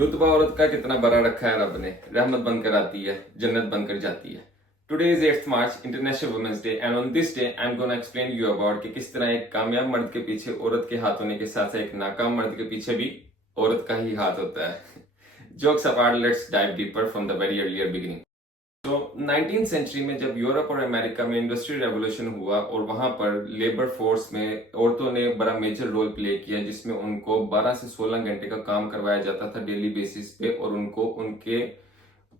रुतबा औरत का कितना बड़ा रखा है रब ने, रहमत बनकर आती है, जन्नत बनकर जाती है। Today is 8th March, international women's day, and on this day I am gonna explain you about कि किस तरह एक कामयाब मर्द के पीछे औरत के हाथ होने के साथ साथ एक नाकाम मर्द के पीछे भी औरत का ही हाथ होता है। Jokes apart, let's dive deeper from the very earlier beginning. तो 19th सेंचुरी में जब यूरोप और अमेरिका में इंडस्ट्रियल रेवोल्यूशन हुआ और वहां पर लेबर फोर्स में औरतों ने बड़ा मेजर रोल प्ले किया, जिसमें उनको 12 से 16 घंटे का काम करवाया जाता था डेली बेसिस पे, और उनको उनके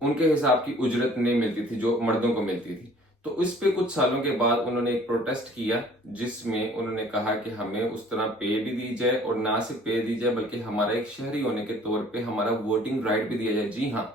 उनके हिसाब की उजरत नहीं मिलती थी जो मर्दों को मिलती थी। तो इस पे कुछ सालों के बाद उन्होंने एक प्रोटेस्ट किया, जिसमें उन्होंने कहा कि हमें उस तरह पे भी दी जाए, और ना सिर्फ पे दी जाए बल्कि हमारा एक शहरी होने के तौर पे हमारा वोटिंग राइट भी दिया जाए। जी हाँ,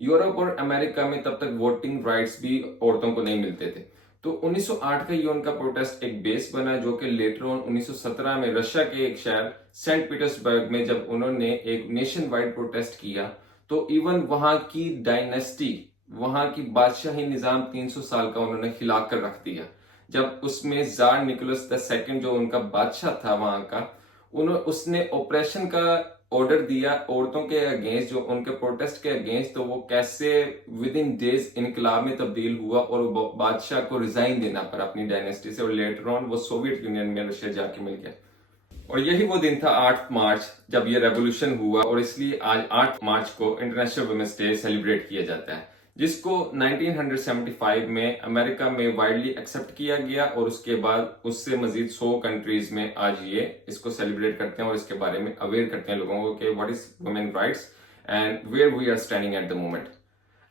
यूरोप और अमेरिका में तब तक वोटिंग राइट्स भी औरतों को नहीं मिलते थे। तो 1908 का ये उनका प्रोटेस्ट एक बेस बना, जो कि लेटर ऑन 1917 में रशिया के एक शहर सेंट पीटर्सबर्ग में जब उन्होंने एक नेशन वाइड प्रोटेस्ट किया, तो इवन वहां की डायनेस्टी, वहां की बादशाही निजाम 300 साल का उन्होंने हिला कर रख दिया। जब उसमें जार निकोलस द सेकंड जो उनका बादशाह था वहां का, उसने ऑपरेशन का ऑर्डर दिया औरतों के अगेंस्ट, जो उनके प्रोटेस्ट के अगेंस्ट, तो वो कैसे विद इन डेज इनकलाब में तब्दील हुआ और वो बादशाह को रिजाइन देना पड़ा अपनी डायनेस्टी से, और लेटर ऑन वो सोवियत यूनियन में रशिया जाके मिल गया। और यही वो दिन था 8 मार्च जब ये रेवोल्यूशन हुआ, और इसलिए आज 8 मार्च को इंटरनेशनल वुमेन्स डे सेलिब्रेट किया जाता है, जिसको 1975 में अमेरिका में वाइडली एक्सेप्ट किया गया, और उसके बाद उससे मजीद 100 कंट्रीज में आज ये इसको सेलिब्रेट करते हैं और इसके बारे में अवेयर करते हैं लोगों को कि what is women rights and where we are standing at the moment.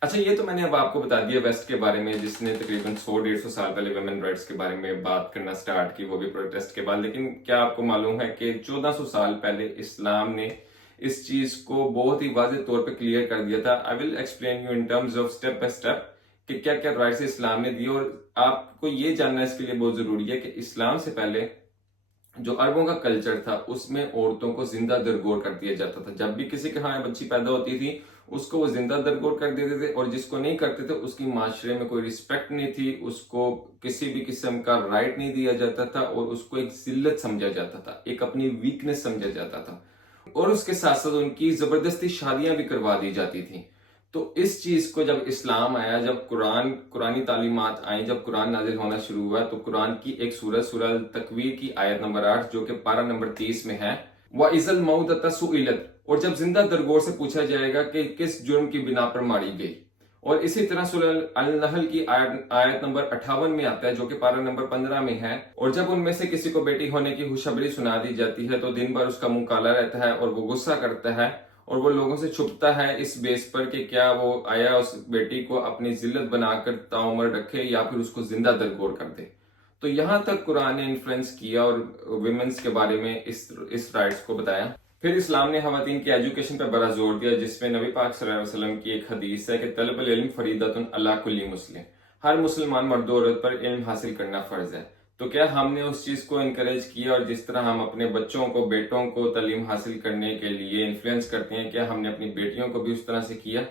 अच्छा, ये तो मैंने अब आपको बता दिया वेस्ट के बारे में, जिसने तकरीबन 100-150 साल पहले वुमेन राइट्स के बारे में बात करना स्टार्ट की, वो भी प्रोटेस्ट के बाद। लेकिन क्या आपको मालूम है कि 1400 साल पहले इस्लाम ने इस चीज को बहुत ही वाज़ेह तौर पे क्लियर कर दिया था। I will explain you in terms of step by step कि क्या क्या राइट्स इस्लाम ने दिए, और आपको ये जानना इसके लिए बहुत जरूरी है कि इस्लाम से पहले जो अरबों का कल्चर था उसमें औरतों को जिंदा दरगोर कर दिया जाता था। जब भी किसी के यहाँ बच्ची पैदा होती थी उसको वो जिंदा दरगोर कर देते थे, और जिसको नहीं करते थे उसकी माशरे में कोई रिस्पेक्ट नहीं थी, उसको किसी भी किस्म का राइट नहीं दिया जाता था, और उसको एक जिल्लत समझा जाता था, एक अपनी वीकनेस समझा जाता था, और उसके साथ साथ उनकी जबरदस्ती शादियां भी करवा दी जाती थी। तो इस चीज को जब इस्लाम आया, जब कुरानी तालीमात आई, जब कुरान नाजिल होना शुरू हुआ, तो कुरान की एक सूरह तकवीर की आयत नंबर 8 जो कि पारा नंबर 30 में है, वह इजल मऊदत सुइलत, और जब जिंदा दरगोर से पूछा जाएगा कि किस जुर्म की बिना पर मारी गई। और इसी तरह सूरह अल-नहल की आयत नंबर 58 में आता है, जो कि पारा नंबर 15 में है, और जब उनमें से किसी को बेटी होने की खुशखबरी सुना दी जाती है तो दिन भर उसका मुंह काला रहता है और वो गुस्सा करता है, और वो लोगों से छुपता है इस बेस पर कि क्या वो आया उस बेटी को अपनी जिल्लत बनाकर ताउम्र रखे या फिर उसको जिंदा दरगोर कर दे। तो यहां तक कुरान ने इन्फ्लुएंस किया और वुमेन्स के बारे में इस राइट्स को बताया। फिर इस्लाम ने खवातीन की एजुकेशन पर बड़ा जोर दिया, जिसमें नबी पाक सल्लल्लाहु अलैहि वसल्लम की एक हदीस है कि तलबुल इल्म फरीदतुन अला कुल्ली मुस्लिम, हर मुसलमान मर्द औरत पर इल्म हासिल करना फर्ज है। तो क्या हमने उस चीज को इनकरेज किया, और जिस तरह हम अपने बच्चों को, बेटों को तालीम हासिल करने के लिए इन्फ्लुएंस करते हैं, क्या हमने अपनी बेटियों को भी उस तरह से किया?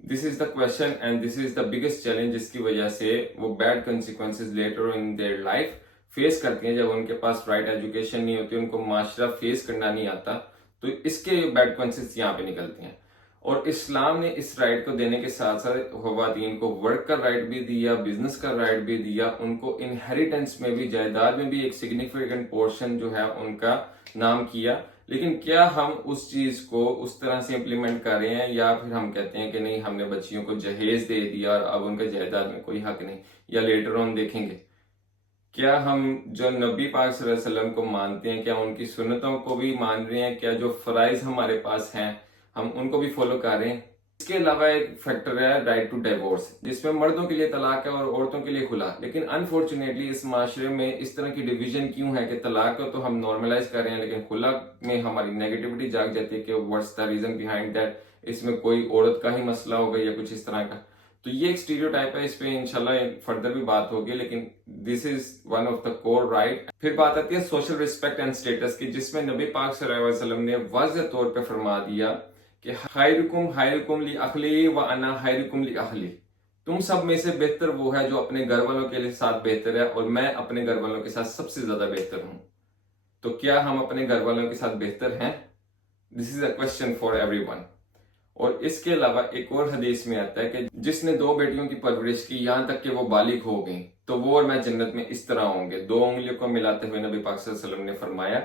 This is the question and this is the biggest challenge, जिसकी वजह से वो bad consequences later in their life face करती हैं। जब उनके पास राइट एजुकेशन नहीं होती, उनको माशरा फेस करना नहीं आता, तो इसके बैड कॉन्सेप्ट्स यहाँ पे निकलते हैं। और इस्लाम ने इस राइट को देने के साथ साथ खवातीन को वर्क का राइट भी दिया, बिजनेस का राइट भी दिया, उनको इनहेरिटेंस में भी, जायदाद में भी एक सिग्निफिकेंट पोर्शन जो है उनका नाम किया। लेकिन क्या हम उस चीज को उस तरह से इम्प्लीमेंट कर रहे हैं, या फिर हम कहते हैं कि नहीं, हमने बच्चियों को जहेज दे दिया और अब उनका जायदाद में कोई हक नहीं, या लेटर ऑन देखेंगे। क्या हम जो नबी पाक सल्लल्लाहु अलैहि वसल्लम को मानते हैं, क्या उनकी सुन्नतों को भी मान रहे हैं? क्या जो फराइज हमारे पास हैं हम उनको भी फॉलो कर रहे हैं? इसके अलावा एक फैक्टर है राइट टू डिवोर्स, जिसमें मर्दों के लिए तलाक है और औरतों के लिए खुला। लेकिन अनफॉर्चुनेटली इस माशरे में इस तरह की डिवीजन क्यों है कि तलाक को तो हम नॉर्मलाइज कर रहे हैं, लेकिन खुला में हमारी नेगेटिविटी जाग जाती है कि what's the reason behind that, इसमें कोई औरत का ही मसला होगा या कुछ इस तरह का। तो ये एक स्टीरियोटाइप है, इस पे इंशाल्लाह फर्दर भी बात होगी, लेकिन this is one of the core right. फिर बात आती है सोशल रिस्पेक्ट एंड स्टेटस की, जिसमें नबी पाक सल्लल्लाहु अलैहि वसल्लम ने वाज़ेह तौर पे फरमा दिया कि खैरुकुम ली अखली व अना खैरुकुम ली अहली, तुम सब में से बेहतर वो है जो अपने घर वालों के साथ बेहतर है, और मैं अपने घर वालों के साथ सबसे ज्यादा बेहतर हूं। तो क्या हम अपने घर वालों के साथ बेहतर हैं? This is a question for everyone. और इसके अलावा एक और हदीस में आता है कि जिसने 2 बेटियों की परवरिश की यहाँ तक कि वो बालिग हो गई तो वो और मैं जन्नत में इस तरह होंगे। 2 उंगलियों को मिलाते हुए नबी पाक सल्लल्लाहु अलैहि वसल्लम ने फरमाया।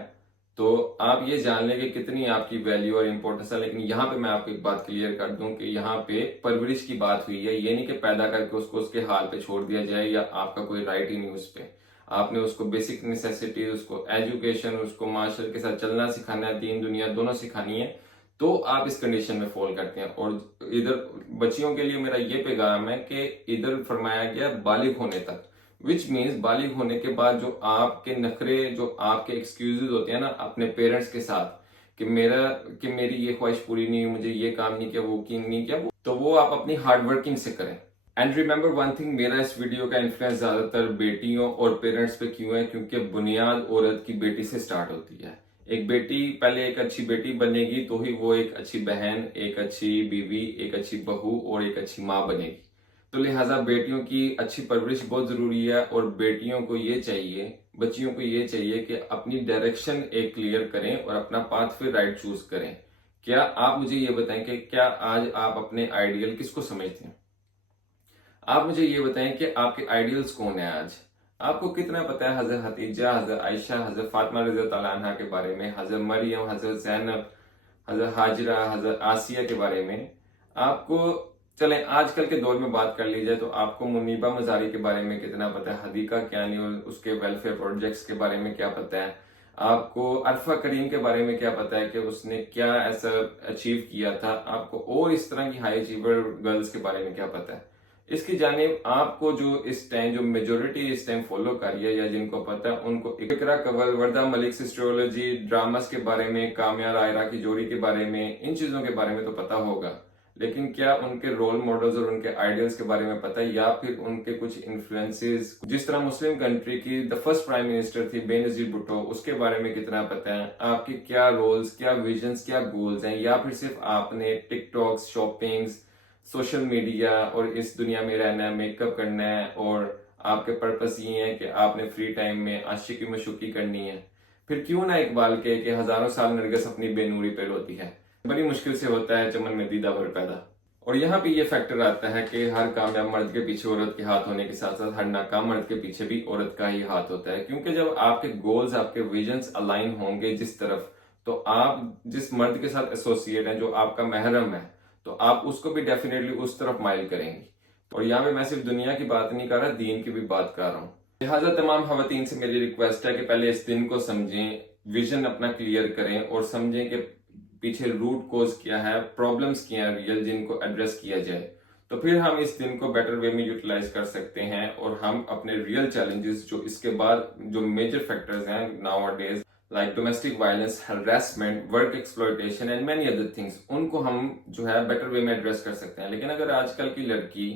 तो आप ये जान लें कि कितनी आपकी वैल्यू और इंपॉर्टेंस है। लेकिन यहाँ पे मैं आपको एक बात क्लियर कर दूं कि यहाँ पे परवरिश की बात हुई है, ये नहीं कि पैदा करके उसको उसके हाल पे छोड़ दिया जाए या आपका कोई राइट ही नहीं उस पे। आपने उसको बेसिक नेसेसिटी, उसको एजुकेशन, उसको माशरे के साथ चलना सिखाना है, दीन दुनिया दोनों सिखानी है, तो आप इस कंडीशन में फॉल करते हैं। और इधर बच्चियों के लिए मेरा ये पैगाम है कि इधर फरमाया गया बालिग होने तक, विच मीन्स बालिग होने के बाद जो आपके नखरे, जो आपके एक्सक्यूजेज होते हैं ना अपने पेरेंट्स के साथ कि मेरी ये ख्वाहिश पूरी नहीं हुई, मुझे ये काम नहीं किया, वो नहीं किया, तो वो आप अपनी हार्ड वर्किंग से करें। एंड रिमेंबर वन थिंग, मेरा इस वीडियो का इन्फ्लुएंस ज्यादातर बेटियों और पेरेंट्स पे क्यों है, क्योंकि बुनियाद औरत की बेटी से स्टार्ट होती है। एक बेटी पहले एक अच्छी बेटी बनेगी तो ही वो एक अच्छी बहन, एक अच्छी बीवी, एक अच्छी बहू और एक अच्छी माँ बनेगी। तो लिहाजा बेटियों की अच्छी परवरिश बहुत जरूरी है। और बेटियों को ये चाहिए, बच्चियों को ये चाहिए कि अपनी डायरेक्शन एक क्लियर करें और अपना पाथ फिर राइट चूज करें। क्या आप मुझे ये बताएं कि क्या आज आप अपने आइडियल किसको समझते हैं? आप मुझे ये बताएं कि आपके आइडियल्स कौन है आज? आपको कितना पता है हजरत हतीजा, हजरत आयशा, हजरत फातिमा रज़ी अल्लाह तआला अन्हा के बारे में, हजरत मरियम, हजरत ज़ैनब, हजरत हाजिरा, हजरत आसिया के बारे में? आपको चलें आजकल के दौर में बात कर ली जाए तो आपको मुनीबा मजारी के बारे में कितना पता है, हदीका कियानी और उसके वेलफेयर प्रोजेक्ट्स के बारे में क्या पता है, आपको अरफा करीम के बारे में क्या पता है कि उसने क्या ऐसा अचीव किया था, आपको और इस तरह की हाई अचीवर गर्ल्स के बारे में क्या पता है? इसकी जानिब आपको जो इस टाइम जो मेजोरिटी इस टाइम फॉलो कर रही है या जिनको पता है उनको इकरा कवल, वर्दा मलिक एस्ट्रोलॉजी, ड्रामास के बारे में, कामया रायरा की जोड़ी के बारे में, इन चीजों के बारे में तो पता होगा, लेकिन क्या उनके रोल मॉडल्स और उनके आइडियल्स के बारे में पता है या फिर उनके कुछ इन्फ्लुएंसेस, जिस तरह मुस्लिम कंट्री की द फर्स्ट प्राइम मिनिस्टर थी बेनजीर भुट्टो, उसके बारे में कितना पता है? आपके क्या रोल्स, क्या विजन्स, क्या गोल्स हैं? या फिर सिर्फ आपने टिकटॉक, शॉपिंग्स, सोशल मीडिया और इस दुनिया में रहना है, मेकअप करना है और आपके पर्पस ये है कि आपने फ्री टाइम में आशिकी मशूकी करनी है? फिर क्यों ना इकबाल के कि हजारों साल नरगिस अपनी बेनूरी पे रोती है, बड़ी मुश्किल से होता है चमन में दीदा भर पैदा। और यहाँ पे ये फैक्टर आता है कि हर कामयाब मर्द के पीछे औरत के हाथ होने के साथ साथ हर नाकाम मर्द के पीछे भी औरत का ही हाथ होता है। क्योंकि जब आपके गोल्स, आपके विजन्स अलाइन होंगे जिस तरफ, तो आप जिस मर्द के साथ एसोसिएट हैं, जो आपका महरम है, तो आप उसको भी डेफिनेटली उस तरफ माइल करेंगे। और यहाँ पे मैं सिर्फ दुनिया की बात नहीं कर रहा, दीन की भी बात कर रहा हूँ। लिहाजा तमाम खवातीन से मेरी रिक्वेस्ट है कि पहले इस दिन को समझें, विजन अपना क्लियर करें और समझें कि पीछे रूट कोज क्या है, प्रॉब्लम्स क्या है रियल, जिनको एड्रेस किया जाए। तो फिर हम इस दिन को बेटर वे में यूटिलाइज कर सकते हैं और हम अपने रियल चैलेंजेस, जो इसके बाद जो मेजर फैक्टर्स हैं nowadays, like domestic violence, harassment, work exploitation and many other things, उनको हम जो है बेटर वे में एड्रेस कर सकते हैं। लेकिन अगर आजकल की लड़की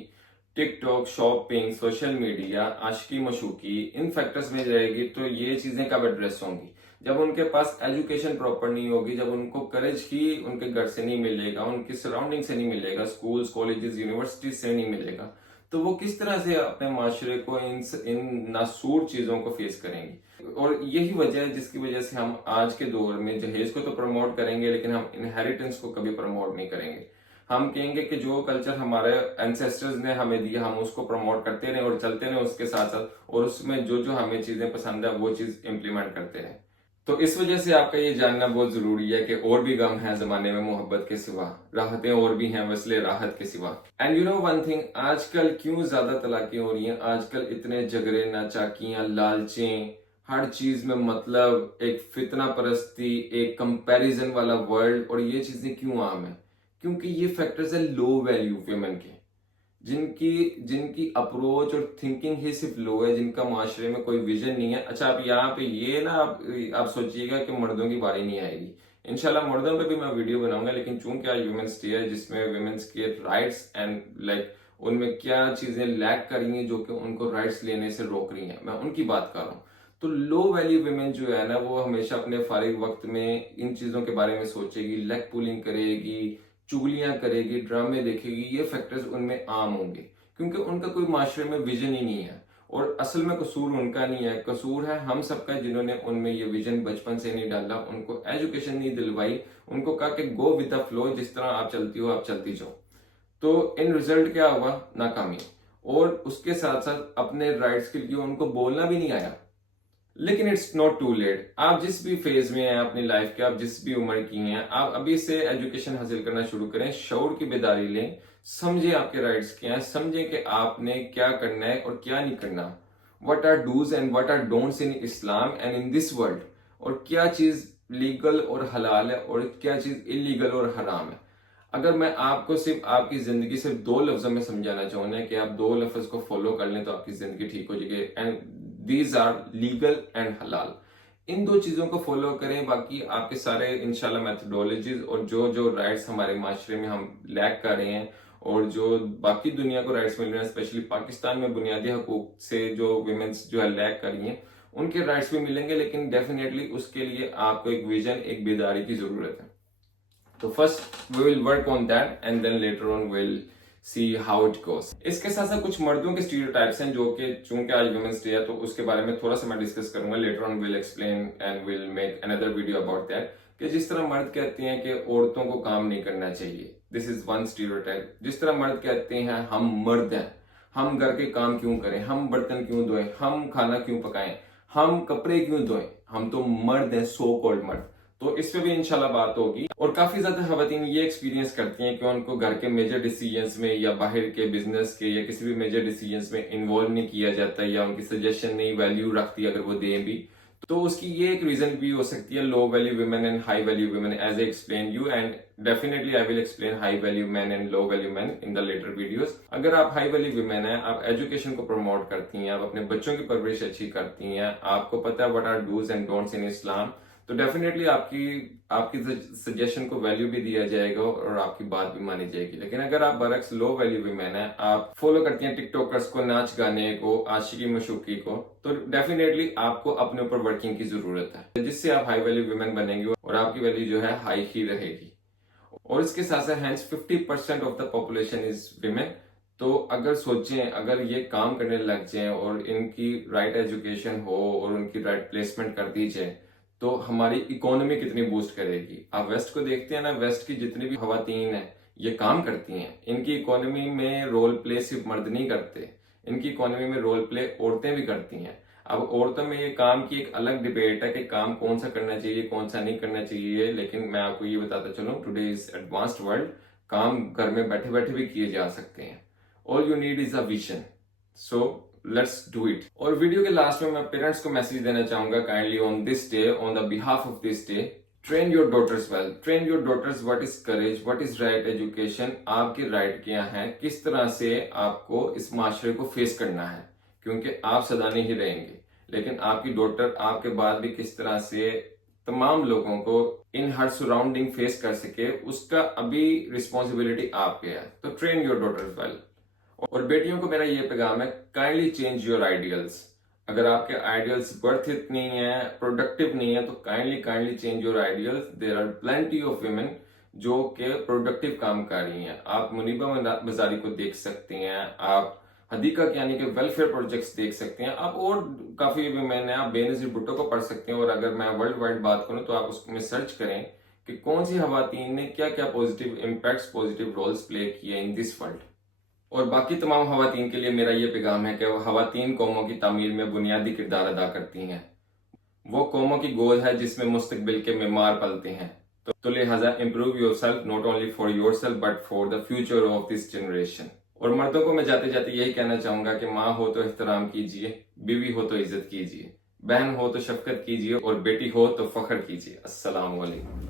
टिकटॉक, शॉपिंग, सोशल मीडिया, आशिकी मशूकी, इन फैक्टर्स में जाएगी तो ये चीजें कब एड्रेस होंगी? जब उनके पास एजुकेशन प्रॉपर नहीं होगी, जब उनको करेज ही उनके घर से नहीं मिलेगा, उनकी सराउंडिंग से नहीं मिलेगा, स्कूल्स, कॉलेजेस, यूनिवर्सिटीज से नहीं मिलेगा, तो वो किस तरह से अपने माशरे को इन नासूर चीजों को फेस करेंगी? और यही वजह है जिसकी वजह से हम आज के दौर में जहेज को तो प्रमोट करेंगे लेकिन हम इनहेरिटेंस को कभी प्रमोट नहीं करेंगे। हम कहेंगे कि जो कल्चर हमारे एंसेस्टर्स ने हमें दिया हम उसको प्रमोट करते रहे और चलते रहे उसके साथ साथ, और उसमें जो जो हमें चीजें पसंद है वो चीज इम्प्लीमेंट करते रहे। तो इस वजह से आपका ये जानना बहुत जरूरी है कि और भी गम है जमाने में मोहब्बत के सिवा, राहतें और भी हैं वसले राहत के सिवा। And you know one thing, आजकल क्यों ज्यादा तलाकें हो रही हैं? आजकल इतने झगड़े, नाचाकियां, लालचें, हर चीज में मतलब एक फितना परस्ती, एक कंपैरिजन वाला वर्ल्ड, और ये चीजें क्यों आम है? क्योंकि ये फैक्टर्स है लो वैल्यू वुमेन के, जिनकी अप्रोच और थिंकिंग ही सिर्फ लो है, जिनका माशरे में कोई विजन नहीं है। अच्छा, आप यहाँ पे ये ना आप सोचिएगा कि मर्दों की बारी नहीं आएगी, इंशाल्लाह मर्दों पे भी मैं वीडियो बनाऊंगा, लेकिन चूंकि आज वुमेन्स डे है जिसमें वुमेन्स के राइट्स एंड लाइक उनमें क्या चीजें लैक कर रही हैं जो कि उनको राइट्स लेने से रोक रही हैं, मैं उनकी बात कर रहा हूँ। तो लो वैल्यू वुमेन जो है ना, वो हमेशा अपने फारिग वक्त में इन चीजों के बारे में सोचेगी, लेग पुलिंग करेगी, चुगलियां करेगी, ड्रामे देखेगी, ये फैक्टर्स उनमें आम होंगे क्योंकि उनका कोई माशरे में विजन ही नहीं है। اور اصل میں قصور ان کا نہیں ہے، قصور ہے ہم سب کا، جنہوں نے ان میں یہ ویژن بچپن سے نہیں ڈالا، ان کو ایجوکیشن نہیں دلوائی، ان کو کہا کہ گو ود دا فلو، جس طرح آپ چلتی ہو آپ چلتی جاؤ. تو ان ریزلٹ کیا ہوا؟ ناکامی. اور اس کے ساتھ ساتھ اپنے رائٹس کے لیے ان کو بولنا بھی نہیں آیا. لیکن اٹس ناٹ ٹو لیٹ. آپ جس بھی فیز میں ہیں اپنی لائف کے، آپ جس بھی عمر کی ہیں، آپ ابھی سے ایجوکیشن حاصل کرنا شروع کریں، شعور کی بیداری لیں، سمجھیں آپ کے رائٹس کیا ہیں، سمجھیں کہ آپ نے کیا کرنا ہے اور کیا نہیں کرنا. what are do's and what are don'ts in Islam and in this world. اور کیا چیز لیگل اور حلال ہے اور کیا چیز انلیگل اور حرام ہے. اگر میں آپ کو صرف آپ کی زندگی صرف 2 لفظوں میں سمجھانا چاہوں نا کہ آپ 2 لفظ کو فالو کر لیں تو آپ کی زندگی ٹھیک ہو جائے گی. And these are legal and حلال. ان 2 چیزوں کو فالو کریں، باقی آپ کے سارے انشاءاللہ میتھڈولوجیز اور جو رائٹس ہمارے معاشرے میں ہم لیک کر رہے ہیں اور جو باقی دنیا کو رائٹس مل رہے ہیں، اسپیشلی پاکستان میں بنیادی حقوق سے جو ویمنس جو ہے لیک کر رہی ہیں، ان کے رائٹس بھی ملیں گے. لیکن ڈیفینیٹلی اس کے لیے آپ کو ایک ویژن، ایک بیداری کی ضرورت ہے. تو first we will work on that and then later on we'll see how it goes. اس کے ساتھ ساتھ کچھ مردوں کے اسٹیریوٹائپس ہیں جو کہ چونکہ آج ویمنس ڈے ہے تو اس کے بارے میں تھوڑا سا میں ڈسکس کروں گا. Later on we'll explain and we'll make another video about that. کہ جس طرح مرد کہتے ہیں کہ عورتوں کو کام نہیں کرنا چاہیے، دس از ون اسٹیریوٹائپ. جس طرح مرد کہتے ہیں ہم مرد ہیں، ہم گھر کے کام کیوں کریں، ہم برتن کیوں دھوئیں، ہم کھانا کیوں پکائیں، ہم کپڑے کیوں دھوئیں، ہم تو مرد ہیں، سو کالڈ مرد. تو اس پہ بھی انشاءاللہ بات ہوگی. اور کافی زیادہ خواتین یہ ایکسپیرینس کرتی ہیں کہ ان کو گھر کے میجر ڈیسیجنز میں یا باہر کے بزنس کے یا کسی بھی میجر ڈیسیجنز میں انوالو نہیں کیا جاتا، یا ان کی سجیشن نہیں ویلیو رکھتی اگر وہ دیں بھی. تو اس کی یہ ایک ریزن بھی ہو سکتی ہے low value women and high value women as I explain you. And definitely I will explain high value men and low value men in the later videos. اگر آپ ہائی ویلیو ویمن ہیں، آپ education کو promote کرتی ہیں، آپ اپنے بچوں کی پرورش اچھی کرتی ہیں، آپ کو پتہ ہے what are dos and don'ts in Islam, تو ڈیفینیٹلی آپ کی سجیشن کو ویلیو بھی دیا جائے گا اور آپ کی بات بھی مانی جائے گی. لیکن اگر آپ برعکس لو ویلیو ویمن ہیں، آپ فالو کرتی ہیں ٹک ٹاکرز کو، ناچ گانے کو، عاشقی مشوقی کو، تو ڈیفینیٹلی آپ کو اپنے اوپر ورکنگ کی ضرورت ہے، جس سے آپ ہائی ویلیو ویمن بنیں گے اور آپ کی ویلیو جو ہے ہائی ہی رہے گی. اور اس کے ساتھ ساتھ hence 50% of the population is women. تو اگر سوچیں، اگر یہ کام کرنے لگ جائیں اور ان کی رائٹ ایجوکیشن ہو اور ان کی رائٹ پلیسمنٹ کر دی جائے تو ہماری اکانومی کتنی بوسٹ کرے گی. آپ ویسٹ کو دیکھتے ہیں نا، ویسٹ کی جتنی بھی خواتین ہیں یہ کام کرتی ہیں، ان کی اکانومی میں رول پلے صرف مرد نہیں کرتے، ان کی اکانومی میں رول پلے عورتیں بھی کرتی ہیں. اب عورتوں میں یہ کام کی ایک الگ ڈیبیٹ ہے کہ کام کون سا کرنا چاہیے کون سا نہیں کرنا چاہیے. لیکن میں آپ کو یہ بتاتا چلوں، ٹوڈے از ایڈوانسڈ ورلڈ، کام گھر میں بیٹھے بیٹھے بھی کیے جا سکتے ہیں. All you need is a vision, so let's do it. اور ویڈیو کے لاسٹ میں پیرنٹس کو میسج دینا چاہوں گا، kindly on this day, on the behalf of this day, train your daughters well. Train your daughters what is courage, what is right education, آپ کے right کیا ہیں، کس طرح سے آپ کو اس معاشرے کو فیس کرنا ہے. کیونکہ آپ سدانے ہی رہیں گے، لیکن آپ کی ڈاٹر آپ کے بعد بھی کس طرح سے تمام لوگوں کو ان ہر سراؤنڈنگ فیس کر سکے، اس کا ابھی رسپانسبلٹی آپ کے ہے. تو ٹرین یور ڈاٹرز ویل. اور بیٹیوں کو میرا یہ پیغام ہے، کائنڈلی چینج یور آئیڈیلز. اگر آپ کے آئیڈیلز برتھ اٹ نہیں ہیں، پروڈکٹیو نہیں ہیں، تو kindly change your ideals. There are plenty of women جو کہ پروڈکٹیو کام کر رہی ہیں. آپ منیبہ مزاری کو دیکھ سکتے ہیں، آپ حدیقہ کیانی کے ویلفیئر پروجیکٹس دیکھ سکتے ہیں، آپ اور کافی ویمن ہیں، آپ بے نظیر بھٹو کو پڑھ سکتے ہیں. اور اگر میں ورلڈ وائڈ بات کروں تو آپ اس میں سرچ کریں کہ کون سی خواتین نے کیا کیا پوزیٹیو امپیکٹس، پوزیٹیو رولز پلے کیے ان دس ورلڈ. اور باقی تمام خواتین کے لیے میرا یہ پیغام ہے کہ وہ خواتین قوموں کی تعمیر میں بنیادی کردار ادا کرتی ہیں. وہ قوموں کی گود ہے جس میں مستقبل کے معمار پلتے ہیں. تو لہٰذا improve your self, not only for your self but for the future of this generation. اور مردوں کو میں جاتے جاتے یہی کہنا چاہوں گا کہ ماں ہو تو احترام کیجیے، بیوی ہو تو عزت کیجیے، بہن ہو تو شفقت کیجیے، اور بیٹی ہو تو فخر کیجیے. السلام علیکم.